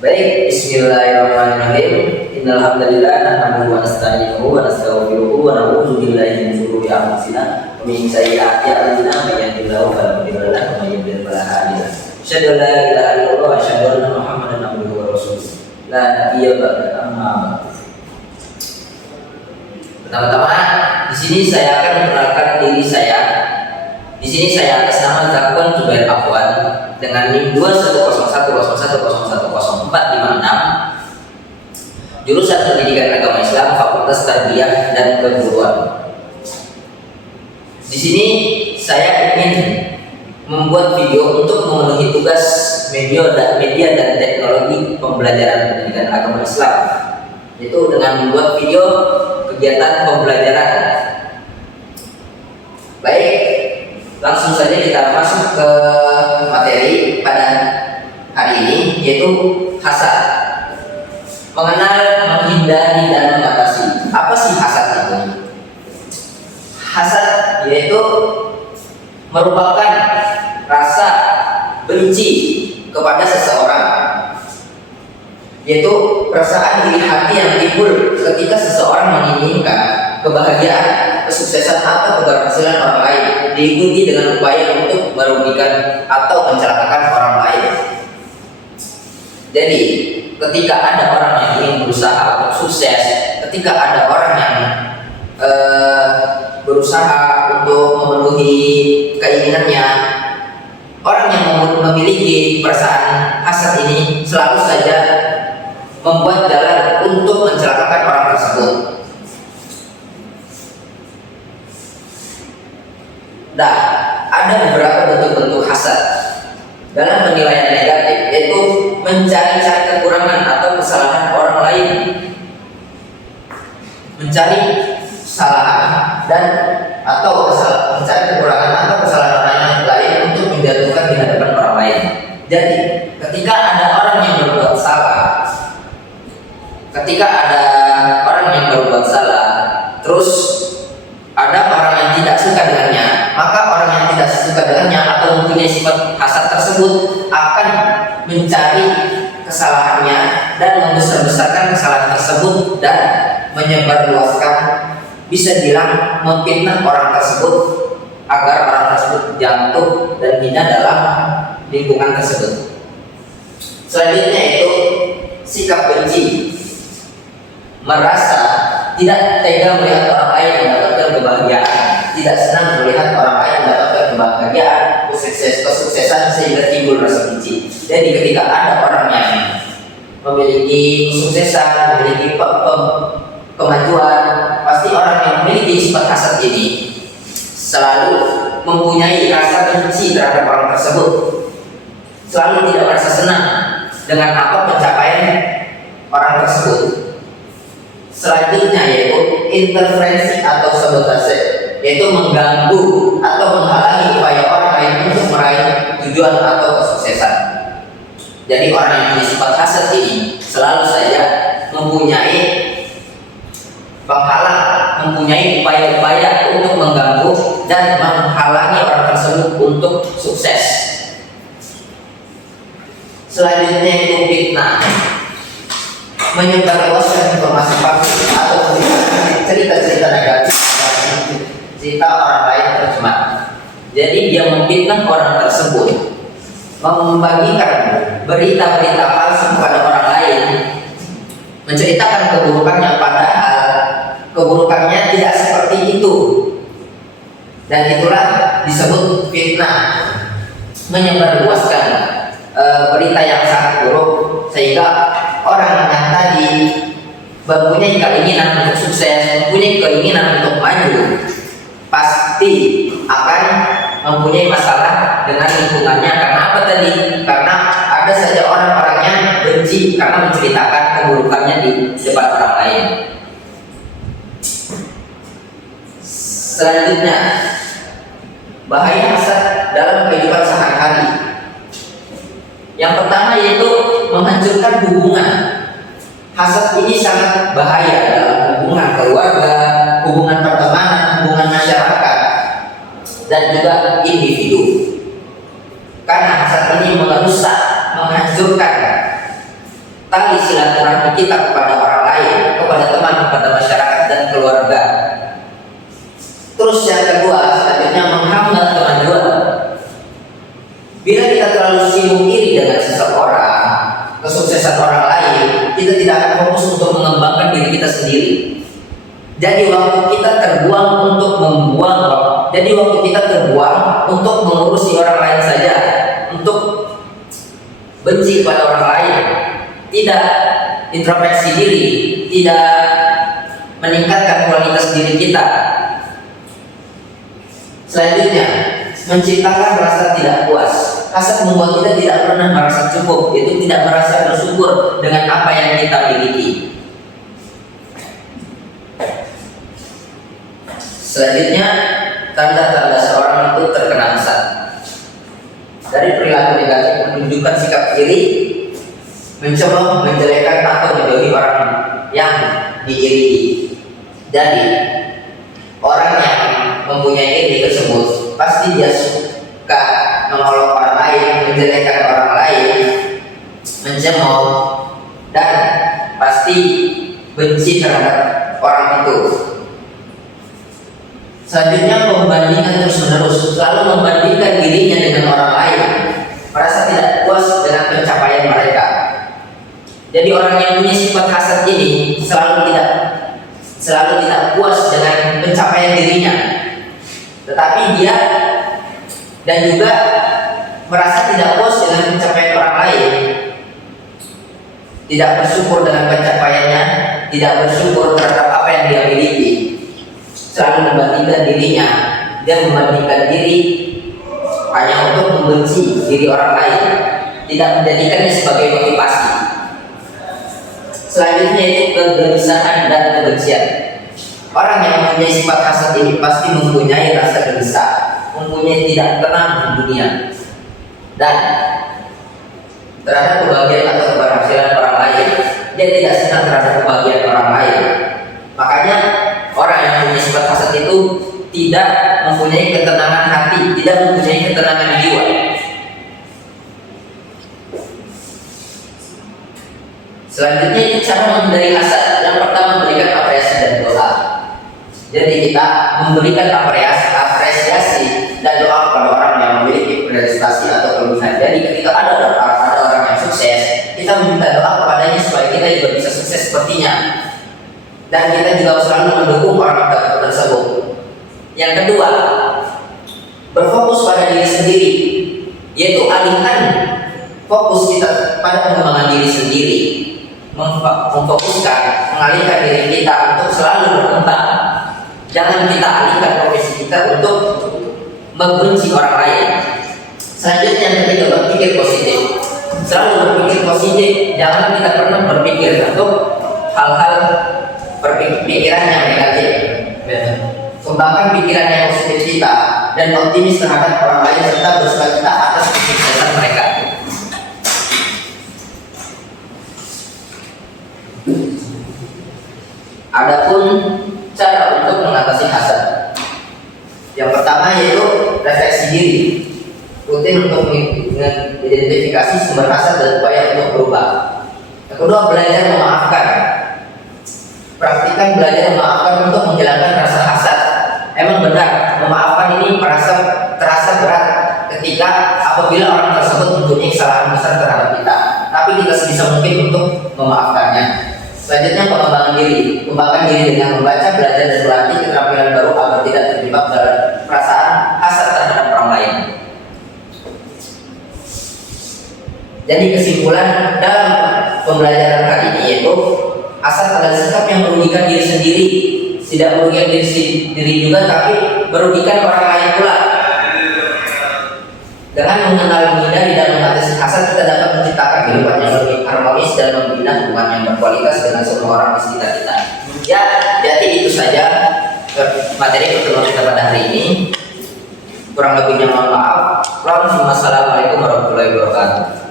Baik, bismillahirrahmanirrahim. Innal hamdalillah nahmaduhu wa nasta'inuhu wa nastaghfiruhu wa na'udzu billahi min shururi anfusina wa min sayyiati a'malina may yahdihillahu fala mudilla lahu wa may yudlil fala hadiya lahu. Asyhadu an la ilaha illallah wa asyhadu anna Muhammadan abduhu wa rasuluh. La nabiyya ba'da amma ba'd. Pertama-tama, di sini saya akan mengenalkan diri saya. Di sini saya atas nama Zakwan Jubair Afwan dengan NIM 2101010456, jurusan Pendidikan Agama Islam, Fakultas Tarbiyah dan Keguruan. Di sini saya ingin membuat video untuk memenuhi tugas media dan teknologi pembelajaran pendidikan agama Islam, yaitu dengan membuat video kegiatan pembelajaran. Baik, langsung saja kita masuk ke materi pada hari ini, yaitu hasad. Mengenal, menghindari, dan mengatasi. Apa sih hasad itu? Hasad yaitu merupakan rasa benci kepada seseorang, yaitu perasaan iri hati yang timbul ketika seseorang menginginkan kebahagiaan, kesuksesan atau keberhasilan orang lain, diikuti dengan upaya untuk merugikan atau mencelakakan orang lain. Jadi, ketika ada orang yang ingin berusaha untuk sukses, ketika ada orang yang berusaha untuk memenuhi keinginannya, orang yang memiliki perasaan hasad ini selalu saja membuat jalan untuk mencelakakan orang tersebut. Nah, ada beberapa bentuk-bentuk hasad dalam penilaian negatif, yaitu mencari-cari kekurangan atau kesalahan orang lain, mencari kesalahan dan mencari kekurangan atau kesalahan orang lain untuk menjatuhkan di hadapan orang lain. Jadi, ketika ada orang yang berbuat salah, terus ada orang yang tidak suka dengannya, maka orang yang tidak suka dengannya atau mempunyai sifat hasad tersebut akan mencari kesalahannya dan membesar-besarkan kesalahan tersebut dan menyebarluaskan, bisa bilang memfitnah orang tersebut agar orang tersebut jatuh dan hina dalam lingkungan tersebut. Selanjutnya itu sikap benci, merasa tidak tega melihat orang lain mendapatkan kebahagiaan, tidak senang melihat orang lain mendapatkan kebahagiaan, kesuksesan, sehingga timbul rasa benci. Jadi ketika ada orang yang memiliki kesuksesan, memiliki kemajuan, pasti orang yang memiliki sifat hasad ini selalu mempunyai rasa benci terhadap orang tersebut, selalu tidak merasa senang dengan apa pencapaian orang tersebut. Selanjutnya yaitu interferensi atau sabotase, yaitu mengganggu atau menghalangi upaya orang lain untuk meraih tujuan atau kesuksesan. Jadi orang yang memiliki sifat hasad ini selalu saja mempunyai penghalang, mempunyai upaya-upaya untuk mengganggu dan menghalangi orang tersebut untuk sukses. Selanjutnya itu fitnah, menyebarluaskan informasi palsu atau cerita-cerita negatif, cerita orang lain tercemar. Jadi dia memfitnah orang tersebut, membagikan berita-berita palsu kepada orang lain, menceritakan keburukannya padahal keburukannya tidak seperti itu, dan itulah disebut fitnah. Menyebarluaskan berita yang sangat buruk sehingga orang yang tadi mempunyai keinginan untuk sukses, mempunyai keinginan untuk maju, pasti akan mempunyai masalah dengan lingkungannya. Karena apa tadi? Karena ada saja orang-orangnya benci karena menceritakan keburukannya di depan orang lain. Selanjutnya, bahaya hasad dalam kehidupan sehari-hari. Yang pertama yaitu menghancurkan hubungan. Hasad ini sangat bahaya dalam hubungan keluarga, hubungan pertemanan, hubungan masyarakat, dan juga individu. Karena hasad ini merusak, menghancurkan tali silaturahmi kita kepada orang lain, kepada teman, kepada masyarakat dan keluarga. Terus yang kedua, selanjutnya menghambat kemajuan. Bila kita terlalu sibuk iri dengan seseorang, kesuksesan orang lain, kita tidak akan fokus untuk mengembangkan diri kita sendiri. Jadi waktu kita terbuang untuk membuang, jadi waktu kita terbuang untuk mengurusi orang lain saja, untuk benci pada orang lain, tidak introspeksi diri, tidak meningkatkan kualitas diri kita. Selanjutnya, menciptakan rasa tidak puas. Hasad membuat kita tidak pernah merasa cukup, yaitu tidak merasa bersyukur dengan apa yang kita miliki. Selanjutnya, tanda-tanda seorang itu terkena hasad. Dari perilaku negatif menunjukkan sikap iri, mencela, menjelekan atau menjauhi orang yang diiri. Jadi, orang yang mempunyai iri tersebut pasti dia suka mengolok orang lain, menjelekan orang lain, mencemooh, dan pasti benci terhadap orang itu. Selanjutnya, pembandingan terus-menerus, selalu membandingkan dirinya dengan orang lain, merasa tidak puas dengan pencapaian mereka. Jadi orang yang punya sifat hasad ini selalu tidak puas dengan pencapaian dirinya, tetapi dia dan juga merasa tidak puas dengan pencapaian orang lain, tidak bersyukur dengan pencapaiannya, tidak bersyukur terhadap apa yang dia miliki, selalu membandingkan dirinya. Dia membandingkan diri hanya untuk membenci diri orang lain, tidak menjadikannya sebagai motivasi. Selanjutnya itu kegelisahan dan kebencian. Orang yang mempunyai sifat hasad ini pasti mempunyai rasa gelisah, mempunyai tidak tenang di dunia, dan terhadap kebahagiaan atau keberhasilan orang lain. Dia tidak senang terhadap kebahagiaan orang lain. Makanya orang yang punya sifat hasad itu tidak mempunyai ketenangan hati, tidak mempunyai ketenangan jiwa. Selanjutnya itu cara menghindari hasad. Yang pertama, memberikan apresiasi dan doa. Jadi kita memberikan apresiasi dan doa kepada orang yang memiliki prestasi atau kelebihan. Jadi ketika ada orang yang sukses, kita meminta doa kepadanya supaya kita juga bisa sukses sepertinya. Dan kita juga selalu mendukung orang tersebut. Yang kedua, berfokus pada diri sendiri, yaitu alihkan fokus kita pada pengembangan diri sendiri, memfokuskan, mengalihkan diri kita untuk selalu berkembang. Jangan kita alihkan profesi kita untuk membenci orang lain. Selanjutnya yang ketiga, berpikir positif. Selalu berpikir positif, jangan kita pernah berpikir untuk hal-hal pikiran yang negatif. Kembangkan pikiran yang positif kita dan optimis terhadap orang lain serta bersukacita atas kesuksesan mereka. Adapun cara untuk mengatasi hasad, yang pertama yaitu refleksi diri, rutin untuk mengidentifikasi sumber hasad dan upaya untuk berubah. Yang kedua, belajar memaafkan. Praktikan belajar memaafkan untuk menghilangkan rasa hasad. Emang benar, memaafkan ini terasa berat ketika apabila orang tersebut mempunyai kesalahan besar terhadap kita. Tapi kita sebisa mungkin untuk memaafkannya. Selanjutnya, pengembangan diri. Kembangkan diri dengan membaca, belajar, dan melatih keterampilan baru agar tidak terjebak dalam perasaan hasad terhadap orang lain. Jadi kesimpulan dalam pembelajaran kali ini yaitu hasad adalah sikap yang merugikan diri sendiri, tidak merugikan diri sendiri juga, tapi merugikan orang lain pula. Dengan mengenal, menghindari dan mengatasi hasad, kita dapat menciptakan kehidupan yang lebih harmonis dan membina hubungan yang berkualitas dengan semua orang di sekitar kita. Ya, jadi itu saja materi pertemuan kita pada hari ini. Kurang lebihnya mohon maaf. Wassalamualaikum warahmatullahi wabarakatuh.